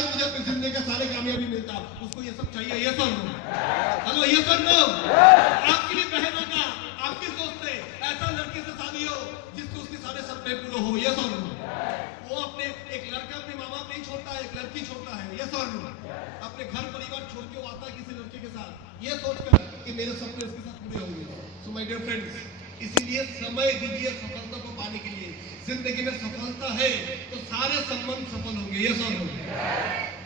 शायद मुझे अपनी जिंदगी का सारे कामयाबी मिलता, उसको ये सब चाहिए। ये सर नो, हेलो ये सर नो, आपकी भी बहन होगा, आपकी सोच से ऐसा लड़के से शादी हो जिसको उसके सारे सपने पूरे हो। ये सर नो, वो अपने एक लड़का अपने माँ बाप नहीं छोड़ता है, एक लड़की छोड़ता है। ये सर नो, अपने घर परिवार छोड़ के वो आता है किसी लड़के के साथ ये सोचकर कि मेरे सपने इसके साथ पूरे होंगे। सो माय डियर फ्रेंड्स, इसीलिए समय दीजिए सफलता को पाने के लिए। जिंदगी में सफलता है तो सारे संबंध सफल होंगे। ये सब होंगे,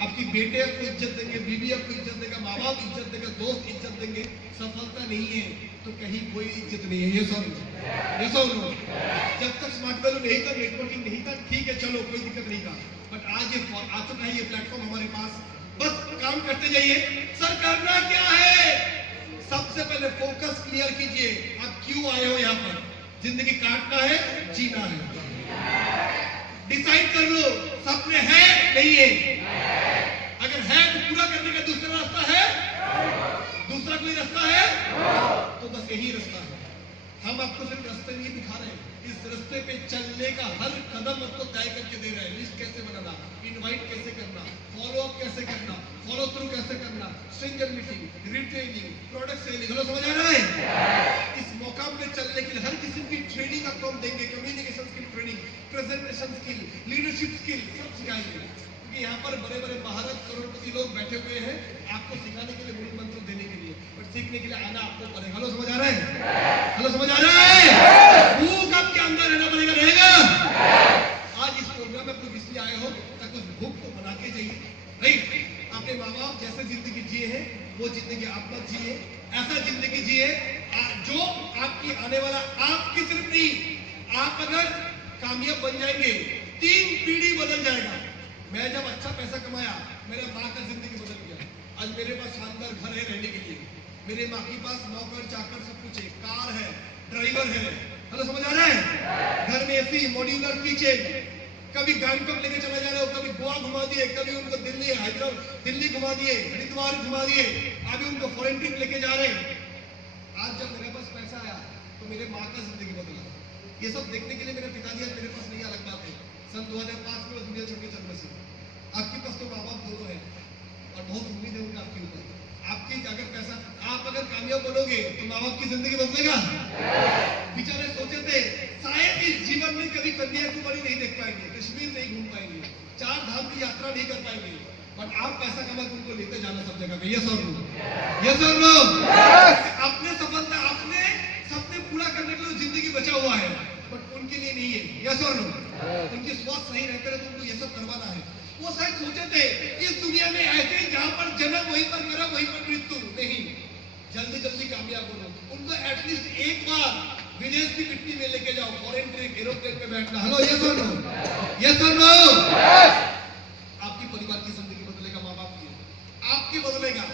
आपकी बेटे आपको इज्जत देंगे, बीवी आपको इज्जत देगा, माँ बाप इज्जत देगा, दोस्त इज्जत देंगे। सफलता नहीं है तो कहीं कोई इज्जत नहीं है। ये सब जब तक स्मार्ट वैल्यू नहीं था, नेटवर्किंग नहीं था, ठीक है चलो कोई दिक्कत नहीं था, बट आज ये आ चुका है ये प्लेटफॉर्म हमारे पास। बस काम करते जाइए। सर करना क्या है? सबसे पहले फोकस क्लियर कीजिए, आप क्यों आए हो यहाँ पर। जिंदगी काटना है, जीना है, डिसाइड कर लो। सपने हैं नहीं है, अगर है तो पूरा करने का दूसरा रास्ता है, दूसरा कोई रास्ता है तो बस यही रास्ता है। हम आपको सिर्फ रास्ते नहीं दिखा रहे हैं, इस रास्ते पे चलने का हर कदम आपको तय करके दे रहे हैं। लिस्ट कैसे बनाना, इनवाइट कैसे करना, फॉलो अप कैसे करना, फॉलो थ्रू कैसे करना, stranger meeting, retailing, product selling. Hello समझ आ रहा है? इस मौका पे चलने के लिए हर किस्म की ट्रेनिंग आपको हम देंगे। Communication skill training, presentation skill, leadership skill सब सिखाएंगे। क्योंकि यहाँ पर बड़े बड़े महारथ करोड़पति लोग बैठे हुए हैं आपको सिखाने के लिए, मूल मंत्र देने के लिए, और सीखने के लिए आना आपको पड़ेगा। हेलो समझ आ रहा है? हेलो समझ आ रहा है? भूख आपके अंदर रहना पड़ेगा, रहेगा। आज इस प्रोग्राम में कुछ इसलिए आए हो ताकि कुछ भूख तो बना के जाइए, राइट। अपने माँ बाप जैसे जिंदगी जिए हैं वो जिंदगी आप मत जिए, ऐसा जिंदगी जिए जो आपकी आने वाला, आपकी सिर्फ नहीं, आप अगर कामयाब बन जाएंगे 3 पीढ़ी बदल जाएगा। मैं जब अच्छा पैसा कमाया, मेरे माँ का जिंदगी बदल गया। आज मेरे पास शानदार घर है रहने के लिए, मेरे माँ के पास नौकर चाकर सब कुछ है, कार है, ड्राइवर है। हेलो समझ आ रहा है? घर में एसी, मॉड्यूलर किचन, कभी गैंगटॉक लेके चला जा रहे हो, कभी गोवा घुमा दिए, कभी उनको दिल्ली, हैदराबाद, दिल्ली घुमा दिए, हरिद्वार घुमा दिए, अभी उनको फॉरेन ट्रिप लेके जा रहे हैं। आज जब मेरे पास पैसा आया तो मेरे माँ का जिंदगी बदला। ये सब देखने के लिए मेरे पिताजी आज मेरे पास नहीं अलग बात है। सन 2005 में दुनिया छोड़ के चल बसे। आपके पास तो माँ बाप दोनों है और बहुत उम्मीद है उनका आपके ऊपर। आपकी अगर पैसा, आप अगर कामयाब बनोगे तो माँ बाप की जिंदगी बदलेगा। बेचारे सोचे थे शायद इस जीवन में कभी कन्याकुमारी नहीं देख पाएंगे, कश्मीर नहीं घूम पाएंगे, 4 धाम की यात्रा नहीं कर पाएंगे, बट आप पैसा कमा के उनको लेते जाना सब जगह पे। ये सर लो, ये सर लो। अपने सफलता, अपने सपने पूरा करने के लिए जिंदगी बचा हुआ है, बट उनके लिए नहीं है। ये सर लो, उनकी स्वास्थ्य सही रहते रहे तो उनको ये सब करवाना है। वो शायद सोचे थे इस दुनिया में ऐसे जहां पर जन्म वहीं पर करो, वहीं पर मृत्यु नहीं, जल्दी जल्दी कामयाब हो। उनको एटलीस्ट एक बार विदेश की मिट्टी में लेके जाओ, फॉरेन ट्रिप, एरोप्लेन पे बैठना। हेलो ये सर लो, ये सर लो। आपकी परिवार की जिंदगी बदलेगा, माँ बाप की, आपकी बदलेगा,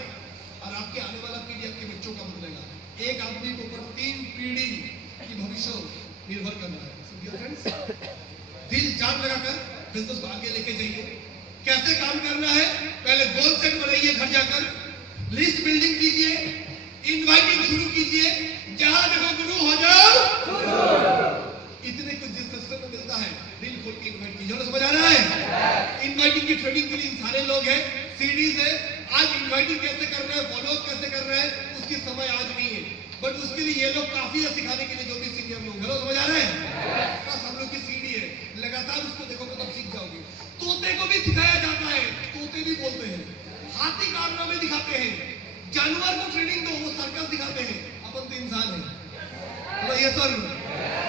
और आपके आने वाला पीढ़ी आपके बच्चों का बदलेगा। एक आदमी के ऊपर 3 पीढ़ी की भविष्य निर्भर कर रहा है। दिल जान लगाकर बिजनेस को आगे लेके जाइए। कैसे काम करना है? पहले गोल सेट बनाइए, घर जाकर लिस्ट बिल्डिंग कीजिए, इनवाइटिंग शुरू कीजिए, जहां देखो गुरु हो जाओ। इतने कुछ जिस सिस्टम में मिलता है, दिल खोल के इनवाइट कीजिए। समझ आ रहा है? इनवाइटिंग की ट्रेनिंग के लिए सारे लोग हैं, सीडीज है। आज इनवाइटिंग कैसे कर रहे हैं, फॉलो अप कैसे कर रहे हैं, उसकी समय आज नहीं है, बट उसके लिए ये लोग काफी है सिखाने के लिए, जो भी सीनियर लोग। हेलो समझ आ रहा है? बस हम लोग की सीढ़ी है, लगातार उसको देखोगे तब सीख जाओगे। तोते को भी सिखाया जाता है, तोते भी बोलते हैं, हाथी कारनामे दिखाते हैं, जानवर को ट्रेनिंग दो, वो सर्कस दिखाते हैं, अपन तो इंसान है। ये सर,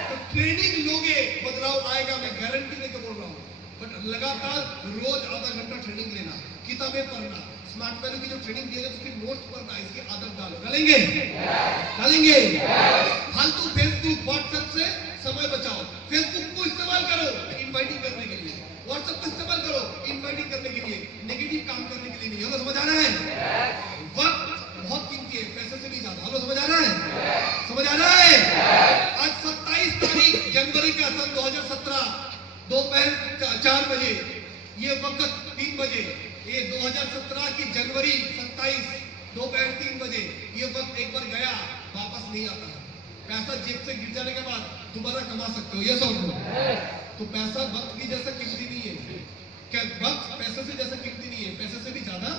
तो ट्रेनिंग लोगे बदलाव आएगा, मैं गारंटी लेकर बोल रहा हूँ। बट लगातार रोज आधा घंटा ट्रेनिंग लेना, किताबें पढ़ना, स्मार्ट वैल्यू की जो ट्रेनिंग दी है उसकी नोट्स पढ़ना, इसकी आदत डालो। डालेंगे डालेंगे। फालतू फेसबुक व्हाट्सएप से समय बचाओ। फेसबुक को इस्तेमाल करो इनवाइटिंग करने के लिए, व्हाट्सएप को इस्तेमाल करो इनवाइटिंग करने के लिए, नेगेटिव काम करने के लिए नहीं। हेलो समझ आ रहा है? वक्त बहुत कीमती है, पैसे से भी ज्यादा। हेलो समझ आ रहा है? समझ आ रहा है? आज 27 तारीख जनवरी का सन 2017 दोपहर 4 बजे, ये वक्त 3 बजे, ये 2017 की जनवरी 27 दोपहर 3 बजे, ये वक्त एक बार गया वापस नहीं आता है। पैसा जेब से गिर जाने के बाद दोबारा कमा सकते हो, ये समझो। तो पैसा वक्त की जैसा कीमती नहीं है। वक्त पैसे से जैसा कीमती नहीं है, पैसे से भी ज्यादा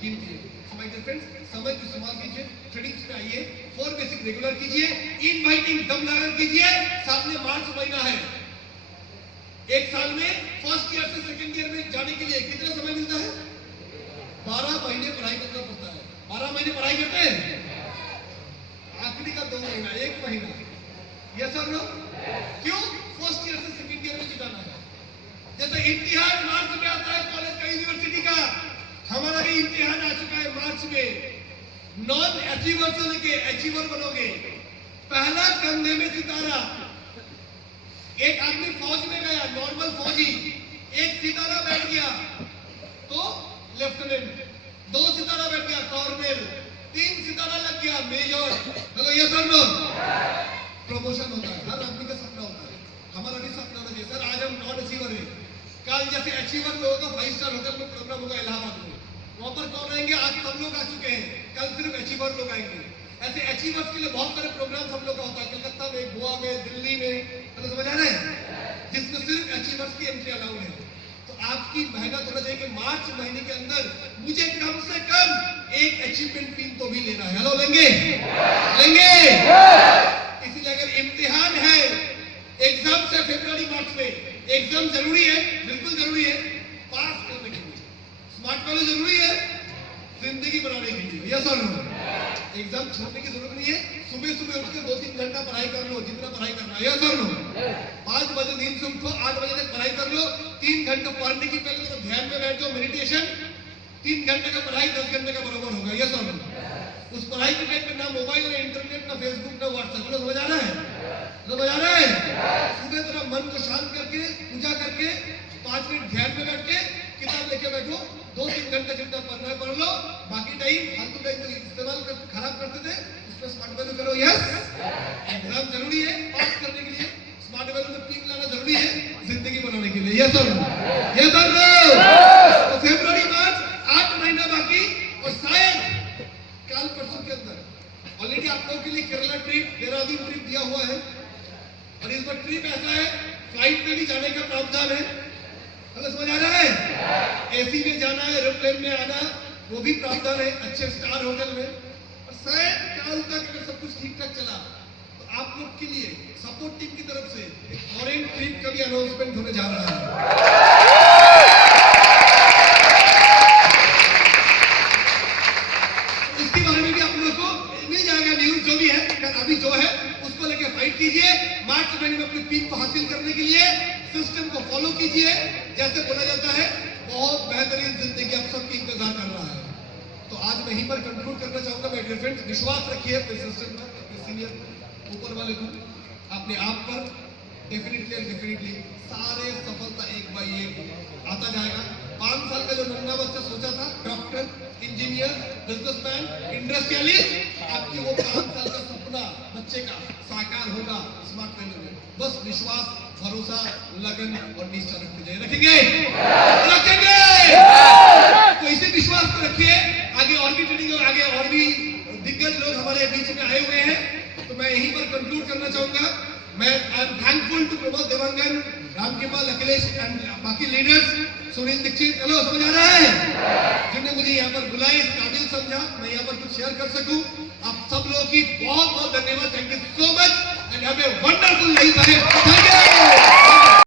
कीमती है। So my dear friends, समय को इस्तेमाल कीजिए, ट्रेडिंग्स में आइए, 4 बेसिक रेगुलर कीजिए, इनवाइटिंग दम लगाकर कीजिए। सामने मार्च महीना है, एक साल में फर्स्ट ईयर से सेकंड ईयर में जाने के लिए कितना समय मिलता है? 12 महीने पढ़ाई करना पड़ता है। 12 महीने पढ़ाई करते हैं, आखिरी का 2 महीना, 1 महीना। यस और नो? क्यों? फर्स्ट ईयर से सेकंड ईयर में जाना है। जैसे इम्तिहान मार्च में आता है कॉलेज का, यूनिवर्सिटी का, हमारा भी इम्तिहान आ चुका है मार्च में। नॉन अचीवर से लेके अचीवर बनोगे। पहला कंधे में सितारा। एक आदमी फौज में गया, नॉर्मल फौजी, एक सितारा बैठ गया तो लेफ्टिनेंट, 2 सितारा बैठ गया कॉर्नेल, 3 सितारा लग गया मेजर। हेलो, यस और नो? प्रमोशन होता है, हर आदमी का सपना होता है। हमारा भी सपना होना चाहिए। सर आज हम नॉन अचीवर हैं, कल जैसे अचीवर लोगों का 5 स्टार होटल में प्रोग्राम होगा इलाहाबाद में, वहां पर कौन आएंगे? आज सब लोग आ चुके हैं, कल सिर्फ अचीवर लोग आएंगे। ऐसे अचीवर्स के लिए बहुत सारे प्रोग्राम हम लोग का होता है, कलकत्ता में, गोवा में, दिल्ली में, तो समझ आ रहे हैं, जिसमें सिर्फ अचीवर्स की एंट्री अलाउड है। तो आपकी मेहनत होना चाहिए कि मार्च महीने के अंदर मुझे कम से कम एक अचीवमेंट पिन तो भी लेना है। हेलो, लेंगे? लेंगे? इसीलिए अगर इम्तिहान है, एग्जाम से फरवरी मार्च में, एग्जाम जरूरी है, बिल्कुल जरूरी है पास करने के लिए। स्मार्ट वाले जरूरी है जिंदगी बनाने के लिए। यस और नो? एग्जाम छोड़ने की जरूरत नहीं है। सुबह सुबह उठ के 2-3 घंटा पढ़ाई कर लो, जितना पढ़ाई करना है। यस और नो? 5 बजे नींद से उठो, 8 बजे तक पढ़ाई कर लो। 3 घंटा पढ़ने की पहले तो ध्यान में बैठ जाओ, मेडिटेशन। 3 घंटे का पढ़ाई 10 घंटे का बराबर होगा। यस और नो? उस पढ़ाई के टाइम में ना मोबाइल, ना इंटरनेट, ना फेसबुक, ना व्हाट्सएप। समझ आ रहा है? समझ आ रहा है? सुबह तरह मन को शांत करके, पूजा करके, 5 मिनट ध्यान में बैठ के किताब लेके बैठो। 2-3 घंटे जितना पढ़ना है पढ़ लो, बाकी टाइम फालतू टाइम जो इस्तेमाल कर खराब करते थे उसमें स्मार्ट वैल्यू करो। यस, एग्जाम जरूरी है पास करने के लिए, स्मार्ट वैल्यू में पिन लाना जरूरी है जिंदगी बनाने के लिए। यस और नो? यस और नो? तो फरवरी मार्च 8 महीना बाकी, और शायद कल परसों के अंदर ऑलरेडी आप लोगों के लिए केरला ट्रिप, देहरादून ट्रिप दिया हुआ है। और इस बार ट्रिप ऐसा है, फ्लाइट में भी जाने का प्रावधान है। समझ आ रहा है? एसी में जाना है, एरोप्लेन में आना, वो भी प्रावधान है, अच्छे स्टार होटल में। और शायद कल तक अगर सब कुछ ठीक ठाक चला तो आप लोग के लिए सपोर्ट टीम की तरफ से एक फॉरेन ट्रिप का भी अनाउंसमेंट होने जा रहा है। इसके बारे में भी आप लोगों को मिल जाएगा न्यूज, जो भी है। अभी जो है उसको लेकर फाइट कीजिए। मार्च महीने में अपनी पीक को हासिल करने के लिए सिस्टम को फॉलो कीजिए। जैसे बोला जाता है, बहुत बेहतरीन जिंदगी आप सबकी इंतजार कर रहा है। तो आज मैं यहीं पर कंक्लूड करना चाहूंगा माय डियर फ्रेंड्स। विश्वास रखिए अपने सिस्टम पर, अपने सीनियर ऊपर वाले को, अपने आप पर। डेफिनेटली सारे सफलता एक बाई एक आता जाएगा। 5 साल का जो नन्हा बच्चा सोचा था डॉक्टर, इंजीनियर, बिजनेसमैन, इंडस्ट्रियलिस्ट, आपकी वो 5 साल का सपना बच्चे का साकार होगा स्मार्ट वैल्यू में। बस विश्वास, भरोसा, लगन और निष्ठा रखते जाइए। रखेंगे? तो इसी विश्वास को रखिए। आगे और भी ट्रेनिंग और आगे और भी दिग्गज लोग हमारे बीच में आए हुए हैं। तो मैं यहीं पर कंक्लूड करना चाहूंगा। मैं I am thankful to Pramod Dewangan, Ramkripal, Akhilesh and बाकी लीडर्स, सुनील दीक्षित। हेलो, समझ आ रहा है? जिन्होंने मुझे यहाँ पर बुलाया, इस काबिल समझा मैं यहाँ पर कुछ शेयर कर सकूं। आप सब लोगों की बहुत बहुत धन्यवाद। Thank you so much and have a wonderful life ahead. Thank you.